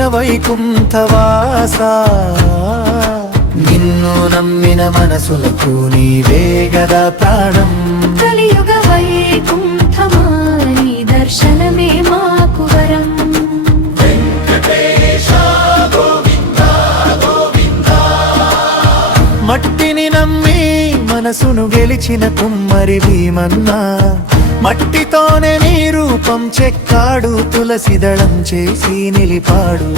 ఎరిగిన వైకుంఠవాస నిన్ను నమ్మిన మనసులకు నీవే గదా ప్రాణం. కలియుగ వైకుంఠమా నీ దర్శనమే మాకు వరం. మట్టిని నమ్మి మనసును గెలిచిన కుమ్మరి భీమన్నా, మట్టితోనే నీ రూపం చెక్కాడు, తులసిదళం చేసి నిలిపాడు.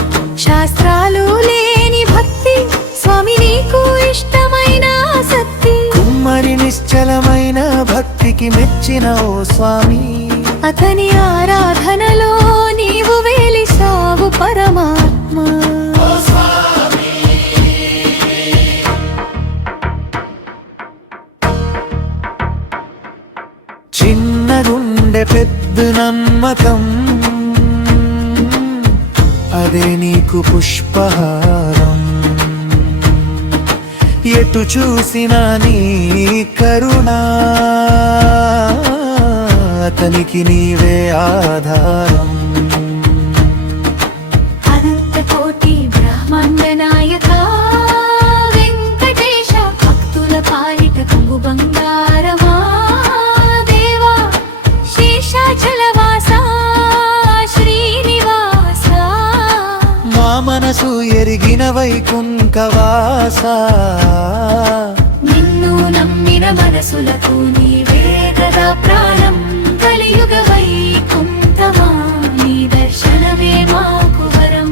శాస్త్రాలు లేని భక్తి స్వామి నీకు ఇష్టమైన ఆసక్తి. కుమ్మరి నిశ్చలమైన భక్తికి మెచ్చిన ఓ స్వామి, అతని ఆరాధనలో నీవు వెలిసావు పరమాత్మ. చిన్న గుండె పెద్ద నమ్మకం, అదే నీకు పుష్పహారం. ఎటు చూసినా నీ కరుణా, అతనికి నీవే ఆధారం. అనంత కోటి బ్రహ్మాండ నాయక వెంకటేశ, భక్తుల పాలిట కొంగు బంగారమా దేవా. శేషాచలవాస శ్రీనివాస, మా మనసు ఎరిగిన వైకుంఠవాస నిన్ను నమ్మిన మనసులకు నీవే గదా ప్రాణం. కలియుగ వైకుంఠమా నీ దర్శనమే మాకు వరం.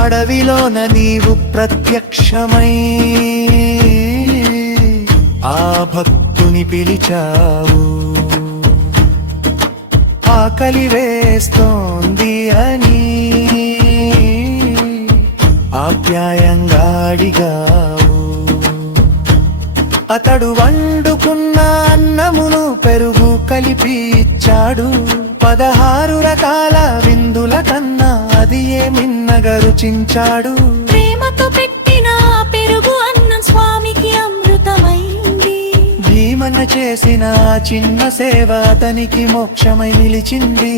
అడవిలోన నీవు ప్రత్యక్షమై ఆ భక్తుని పిలిచావు. ఆకలి వేస్తోంది అని ఆప్యాయంగా అడిగావు. అతడు వండుకున్న అన్నమును పెరుగు కలిపి ఇచ్చాడు. 16 రకాల విందుల కన్నా అది మిన్నగా రుచించాడు. ప్రేమతో పెట్టిన పెరుగు అన్నం స్వామికి అమృతమైంది. భీమన చేసిన చిన్న సేవ అతనికి మోక్షమై నిలిచింది.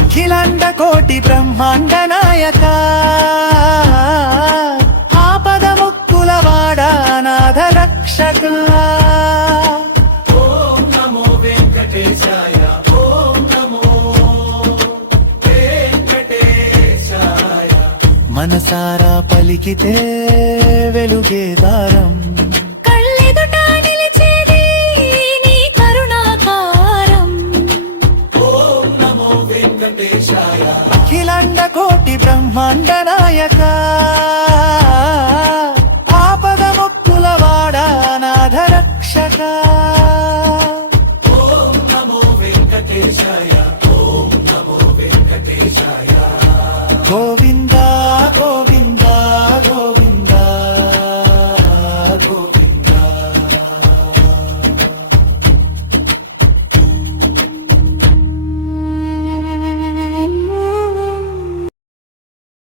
అఖిలాండ కోటి బ్రహ్మాండ నాయక, ఆపద ముక్కుల వాడా నాథ రక్షక. మనసారా పలికితే వెలుగే దారం. కళ్ళెదుట నిలిచేది నీ కరుణాకారం. అఖిలాండ కోటి బ్రహ్మాండ నాయక, ఆపద ముక్కుల వాడా నాథ రక్షక. గోవింద